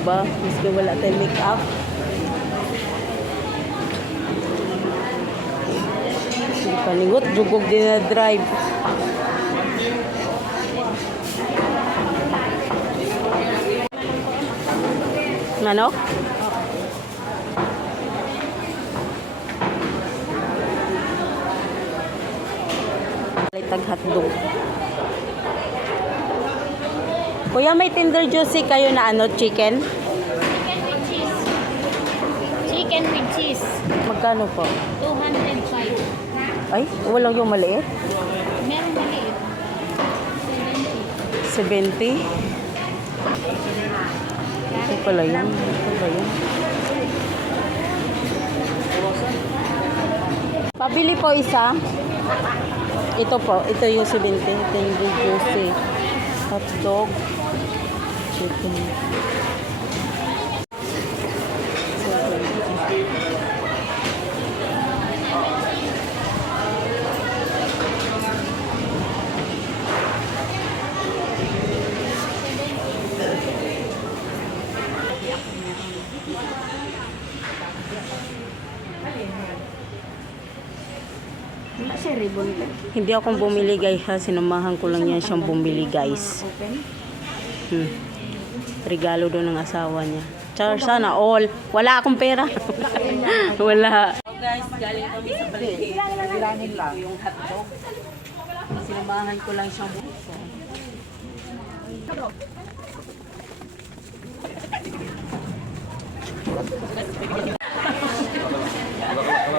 diba? Miski wala tayong make up. Paningot, jugog din na drive. Manok? Tag hotdog. Kuya, may Tender Juicy kayo na ano, chicken? Chicken with cheese. Chicken with cheese. Magkano po? 205. Ay, walang yung maliit? Meron maliit. 70? Ito pala yun. Ito ba yun? Pabili po isa. Ito po. Ito yung 70. Tender Juicy. Hot dog. Chicken. 70. Hindi akong bumili guys ha. Sinamahan ko lang yan siyang bumili guys. Regalo doon ng asawa niya. Char, sana all. Wala akong pera. Wala. So guys, galing kami sa palengke. Bilangin lang yung hotdog. Sinamahan ko lang siyang buso.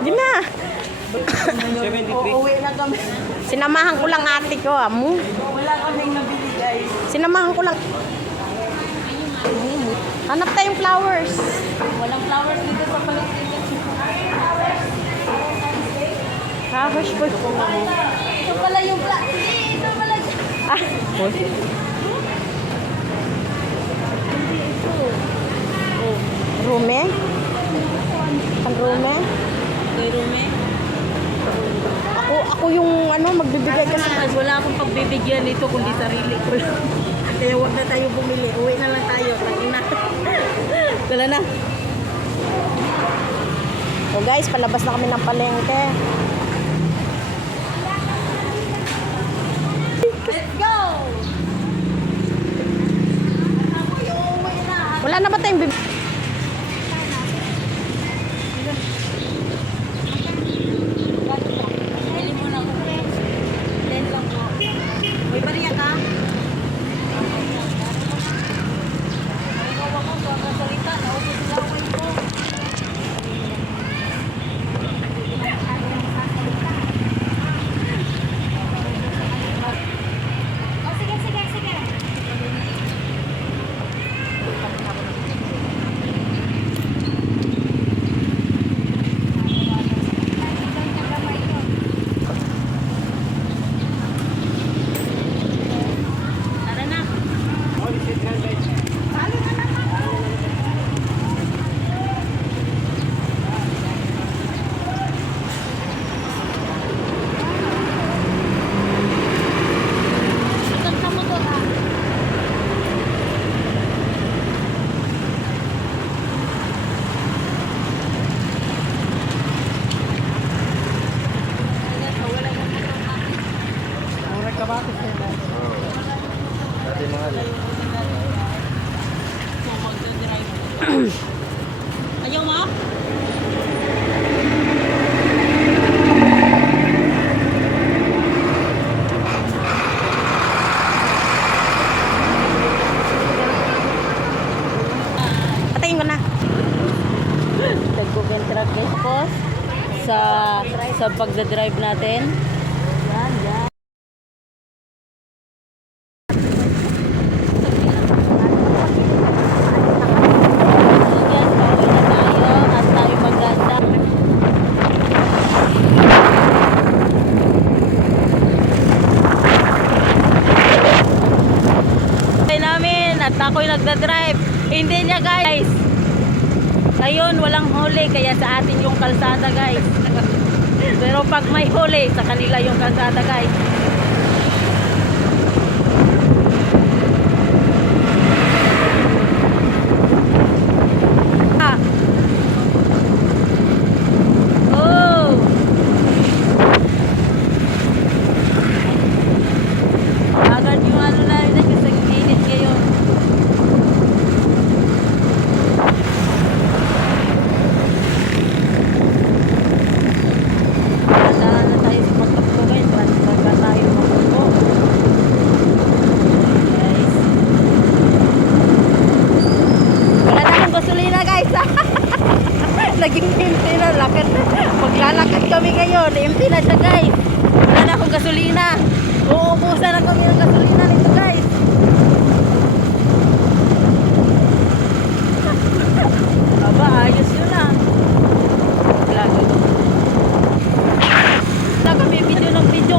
Di na. Uuwi na kami. Sinamahan ko lang ate ko, amo. Wala kaming nabili, guys. Sinamahan ko lang. Hanap tayong flowers. Walang flowers dito sa palengke. Flowers po. Ito pala yung ito pala. Ah. Rume? Ang rume? Kay rume? Ako yung ano, magbibigay kasi. Wala akong pagbibigyan nito kundi sarili ko lang. Kaya huwag na tayo bumili. Uwi na lang tayo. Tangina. Wala na. So guys, palabas na kami ng palengke. Let's go! Wala na ba tayong bibigyan? Ayaw mo? Patayin ko na. Tagkukin truck guys po sa pagdadrive natin. Yan, yan. At ako'y nagdadrive. Hindi niya guys. Ngayon walang huli kaya sa atin yung kalsada guys. Pero pag may huli sa kanila yung kalsada guys.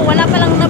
wala palang